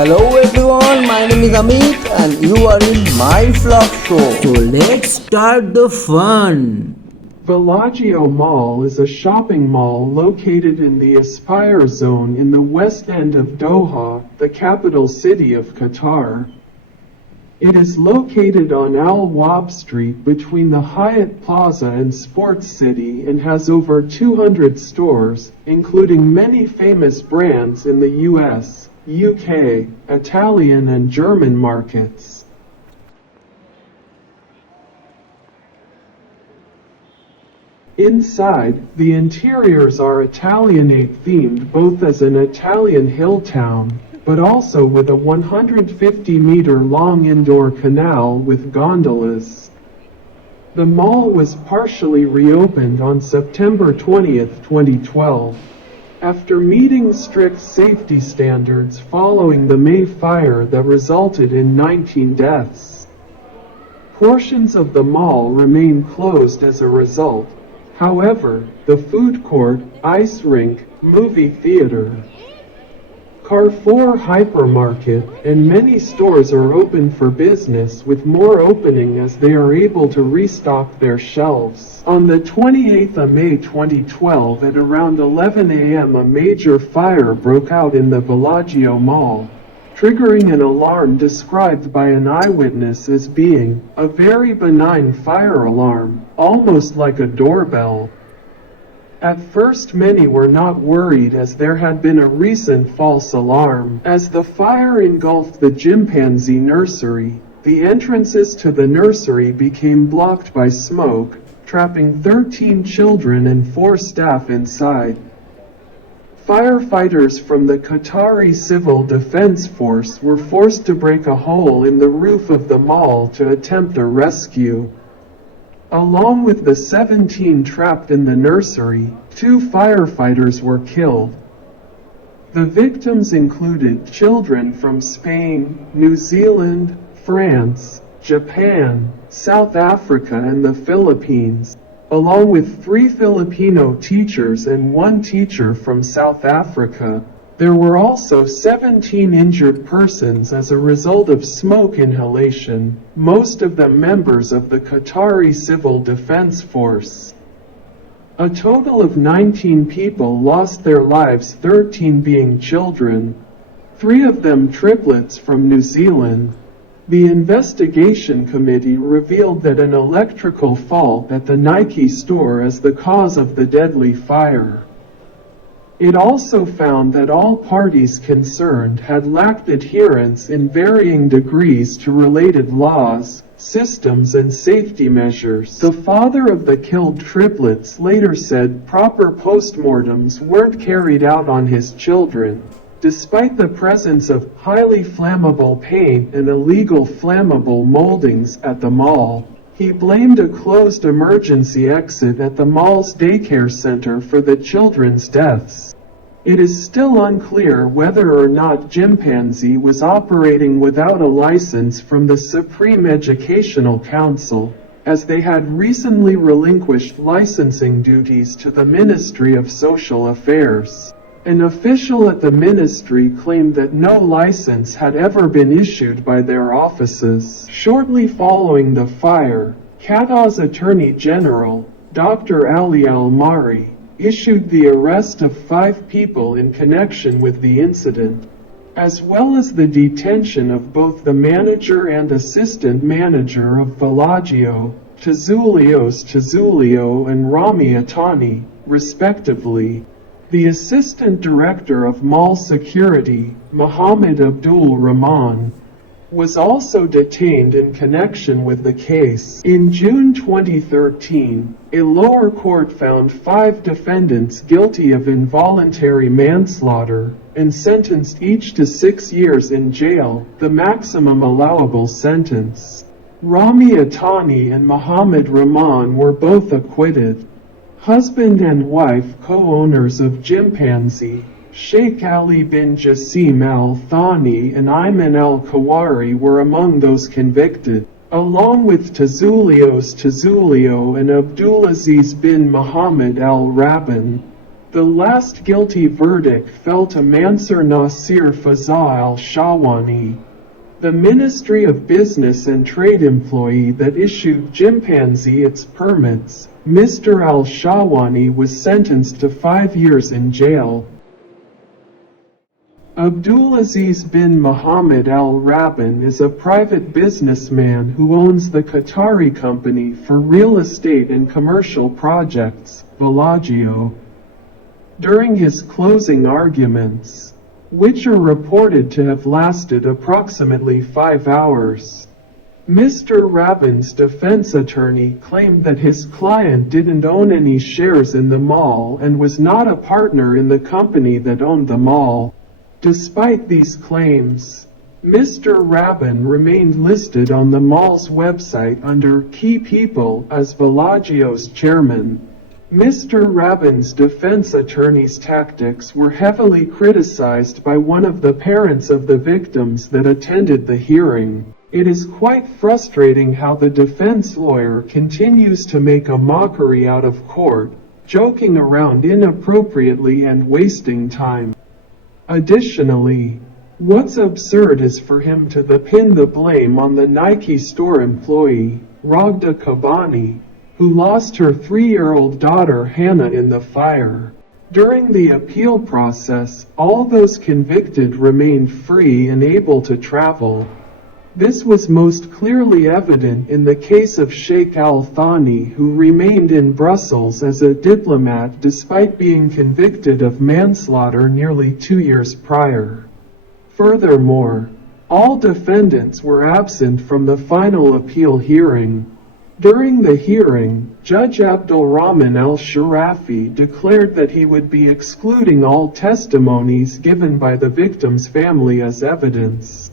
Hello everyone, my name is Amit and you are in my vlog show. So let's start the fun. Villaggio Mall is a shopping mall located in the Aspire Zone in the west end of Doha, the capital city of Qatar. It is located on Al Wab Street between the Hyatt Plaza and Sports City and has over 200 stores, including many famous brands in the US, UK, Italian and German markets. Inside, the interiors are Italianate themed both as an Italian hill town, but also with a 150-meter-long indoor canal with gondolas. The mall was partially reopened on September 20, 2012, after meeting strict safety standards following the May fire that resulted in 19 deaths. Portions of the mall remain closed as a result. However, the food court, ice rink, movie theater, Carrefour hypermarket, and many stores are open for business with more opening as they are able to restock their shelves. On the 28th of May 2012 at around 11 a.m. a major fire broke out in the Villaggio Mall, triggering an alarm described by an eyewitness as being a very benign fire alarm, almost like a doorbell. At first many were not worried as there had been a recent false alarm. As the fire engulfed the chimpanzee nursery, the entrances to the nursery became blocked by smoke, trapping 13 children and 4 staff inside. Firefighters from the Qatari Civil Defense Force were forced to break a hole in the roof of the mall to attempt a rescue. Along with the 17 trapped in the nursery, 2 firefighters were killed. The victims included children from Spain, New Zealand, France, Japan, South Africa and the Philippines, along with 3 Filipino teachers and 1 teacher from South Africa. There were also 17 injured persons as a result of smoke inhalation, most of them members of the Qatari Civil Defense Force. A total of 19 people lost their lives, 13 being children, 3 of them triplets from New Zealand. The investigation committee revealed that an electrical fault at the Nike store is the cause of the deadly fire. It also found that all parties concerned had lacked adherence in varying degrees to related laws, systems and safety measures. The father of the killed triplets later said proper postmortems weren't carried out on his children, despite the presence of highly flammable paint and illegal flammable moldings at the mall. He blamed a closed emergency exit at the mall's daycare center for the children's deaths. It is still unclear whether or not Chimpanzee was operating without a license from the Supreme Educational Council, as they had recently relinquished licensing duties to the Ministry of Social Affairs. An official at the ministry claimed that no license had ever been issued by their offices. Shortly following the fire, Qatar's Attorney General, Dr. Ali Al-Mari, issued the arrest of 5 people in connection with the incident, as well as the detention of both the manager and assistant manager of Villaggio, Tazulio and Rami Atani, respectively. The assistant director of mall security, Mohammed Abdul Rahman, was also detained in connection with the case. In June 2013, a lower court found 5 defendants guilty of involuntary manslaughter and sentenced each to 6 years in jail, the maximum allowable sentence. Rami Atani and Mohammed Rahman were both acquitted. Husband and wife co-owners of Chimpanzee, Sheikh Ali bin Jassim Al Thani and Ayman Al Kawari were among those convicted, along with Tazulio and Abdulaziz bin Mohammed Al Rabban. The last guilty verdict fell to Mansur Nasir Fazal al-Shawani, the Ministry of Business and Trade employee that issued Chimpanzee its permits. Mr. al-Shawani was sentenced to 5 years in jail. Abdulaziz bin Mohammed Al Rabin is a private businessman who owns the Qatari company for real estate and commercial projects, Villaggio. During his closing arguments, which are reported to have lasted approximately 5 hours, Mr. Rabin's defense attorney claimed that his client didn't own any shares in the mall and was not a partner in the company that owned the mall. Despite these claims, Mr. Rabin remained listed on the mall's website under Key People as Villaggio's chairman. Mr. Rabin's defense attorney's tactics were heavily criticized by one of the parents of the victims that attended the hearing. It is quite frustrating how the defense lawyer continues to make a mockery out of court, joking around inappropriately and wasting time. Additionally, what's absurd is for him to pin the blame on the Nike store employee, Ragda Kabani, who lost her 3-year-old daughter Hannah in the fire. During the appeal process, all those convicted remained free and able to travel. This was most clearly evident in the case of Sheikh Al-Thani, who remained in Brussels as a diplomat despite being convicted of manslaughter nearly 2 years prior. Furthermore, all defendants were absent from the final appeal hearing. During the hearing, Judge Abdulrahman Al-Sharafi declared that he would be excluding all testimonies given by the victim's family as evidence,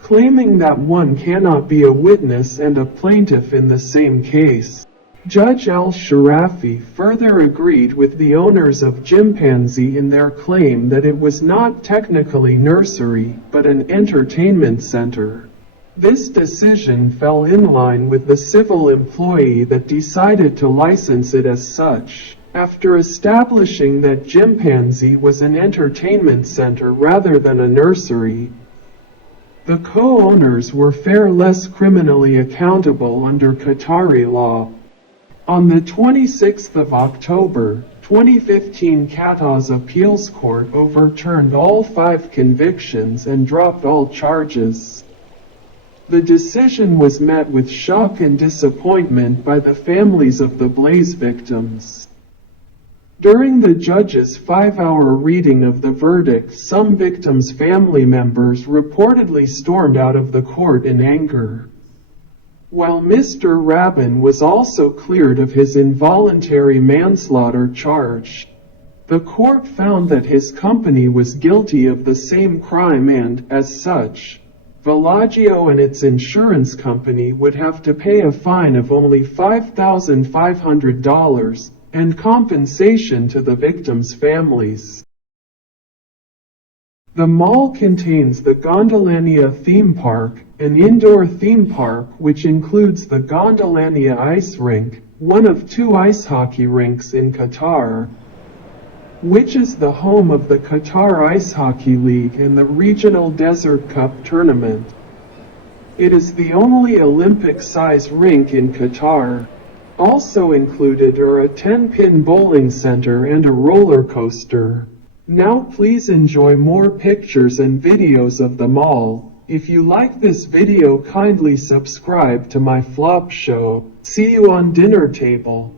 claiming that one cannot be a witness and a plaintiff in the same case. Judge Al-Sharafi further agreed with the owners of Chimpanzee in their claim that it was not technically nursery, but an entertainment center. This decision fell in line with the civil employee that decided to license it as such, after establishing that Chimpanzee was an entertainment center rather than a nursery. The co-owners were far less criminally accountable under Qatari law. On the 26th of October, 2015, Qatar's appeals court overturned all 5 convictions and dropped all charges. The decision was met with shock and disappointment by the families of the blaze victims. During the judge's 5-hour reading of the verdict, some victims' family members reportedly stormed out of the court in anger. While Mr. Rabin was also cleared of his involuntary manslaughter charge, the court found that his company was guilty of the same crime and, as such, Villaggio and its insurance company would have to pay a fine of only $5,500 and compensation to the victims' families. The mall contains the Gondolania theme park, an indoor theme park which includes the Gondolania ice rink, one of 2 ice hockey rinks in Qatar, which is the home of the Qatar Ice Hockey League and the Regional Desert Cup tournament. It is the only Olympic-size rink in Qatar. Also included are a 10-pin bowling center and a roller coaster. Now please enjoy more pictures and videos of the mall. If you like this video, kindly subscribe to my flop show. See you on dinner table.